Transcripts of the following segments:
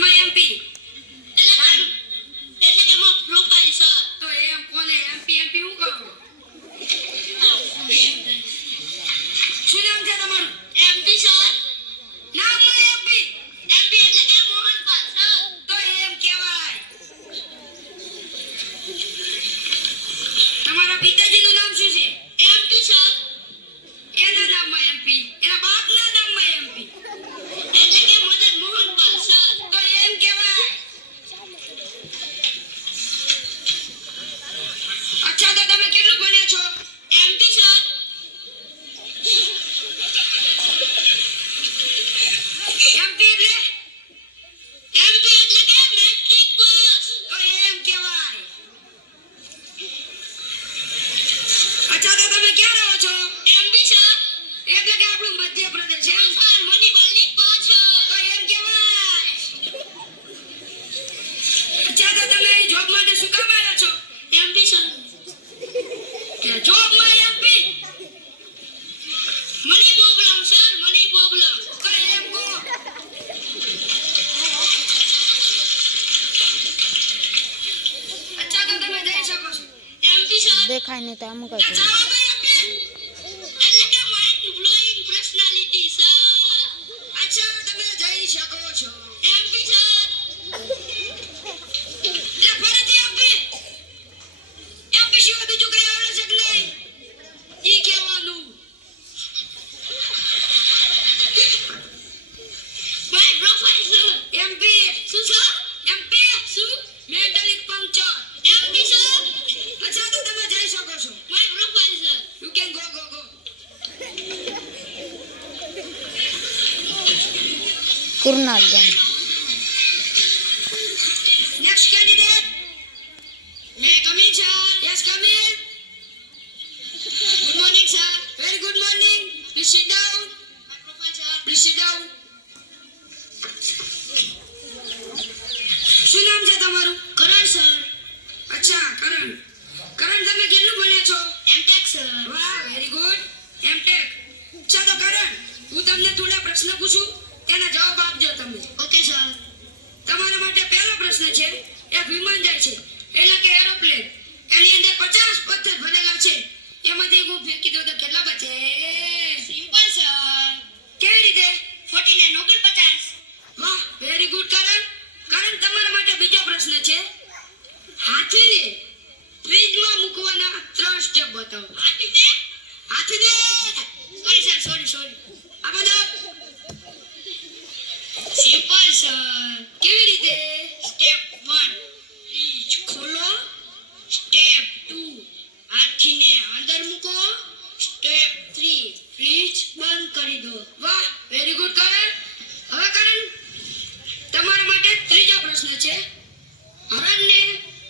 my MP. empty খাই নি তো আমি কত કુરનાલ ગામ શું નામ છે તમારું કરણ સર અચ્છા કરણ કરણ તમે કેટલું ભણ્યા છો એમટેક સર વાહ વેરી ગુડ એમટેક ચાલો કરણ હું તમને થોડા પ્રશ્ન પૂછું તેનો જવાબ આપજો તમે. ઓકે સર તમારા માટે પહેલો પ્રશ્ન છે એ વિમાન જાય છે. એટલે કે એરોપ્લેન સોલ્યુશન કેવી રીતે? સ્ટેપ 1 ફ્રીજ ખોલો. સ્ટેપ 2 હાથીને અંદર મૂકો. સ્ટેપ 3 ફ્રીજ બંધ કરી દો. વાહ વેરી ગુડ કરણ હવે કરણ તમારા માટે ત્રીજો પ્રશ્ન છે. હરણને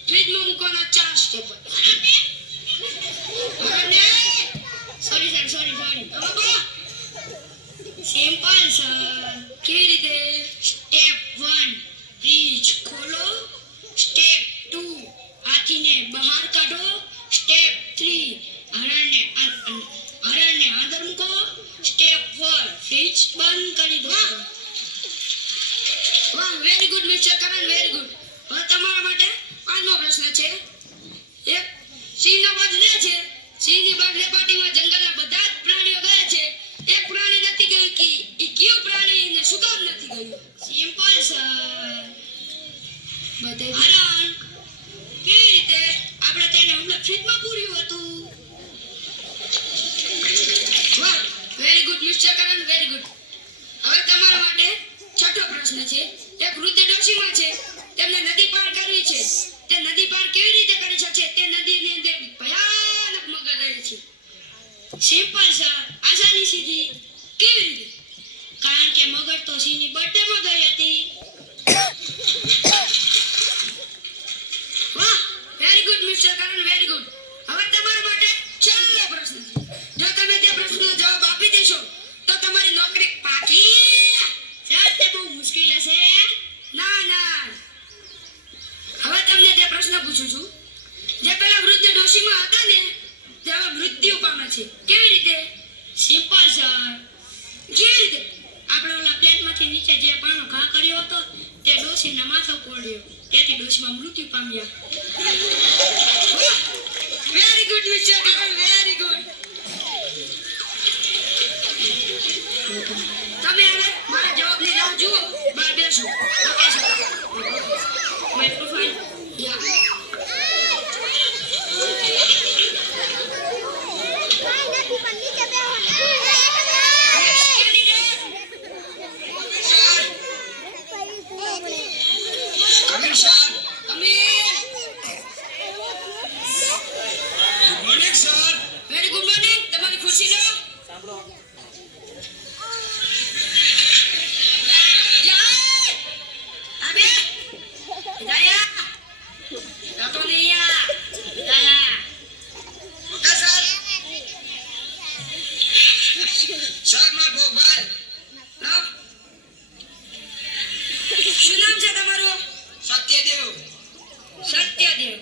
ફ્રીજમાં મૂકવાનો ચાર step હરણને? Sorry sir sorry sorry simple sir કેવી રીતે? પશ્ચિમમાં છે. તેમને નદી પાર કરવી છે. તે નદી પાર કેવી રીતે કરી શકશે? તે નદી ની અંદર ભયાનક મગર રહે છે. સિમ્પલ સર આસાની સીધી કેવી રીતે? કારણ કે મગર તો સિંહની બર્થડેમાં ગઈ હતી. પ્રશ્ન પૂછું છું. જે પેલા વૃદ્ધ ડોશીમાં હતા ને, તે હવે મૃત્યુ પામે છે. કેવી રીતે? સિમ્પલ સર કેવી રીતે? આપણે ઓલા પ્લેટમાંથી નીચે જે પાણો ઘા કર્યો હતો, તે ડોશીને માથો કોડ્યો તેથી ડોશીમાં મૃત્યુ પામ્યા. Very good mister Karan very good તમે હવે શું છે તમારું? સત્યદેવ. સત્યદેવ.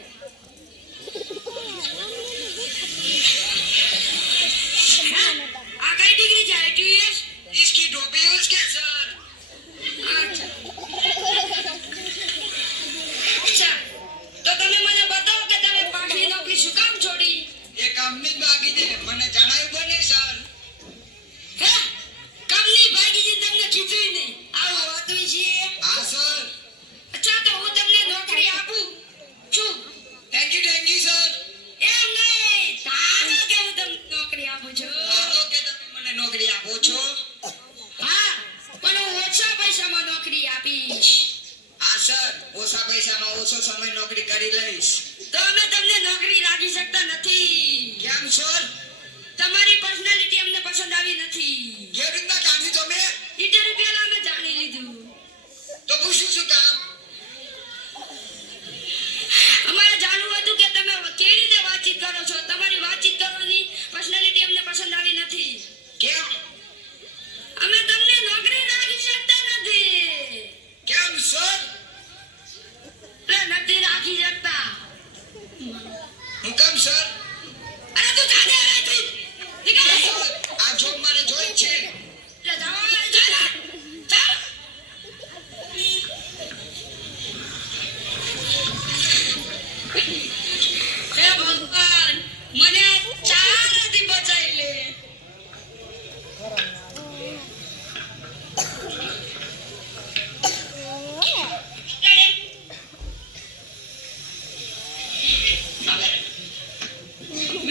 પસંદ આવી નથી. કેવી રીતના જાણ્યું તમે? ઇટર પેલા અમે જાણી લીધું. તો પૂછું શું કામ.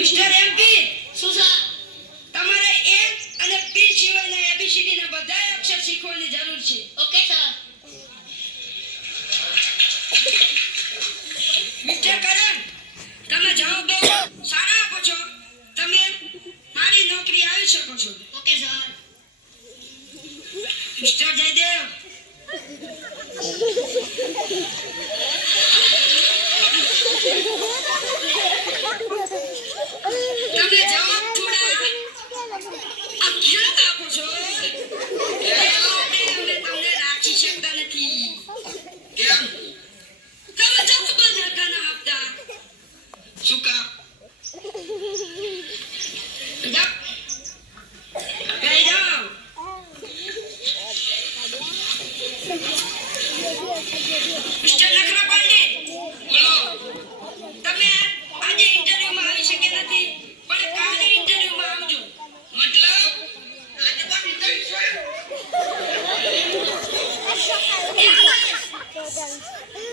understand? Thank you. Yeah.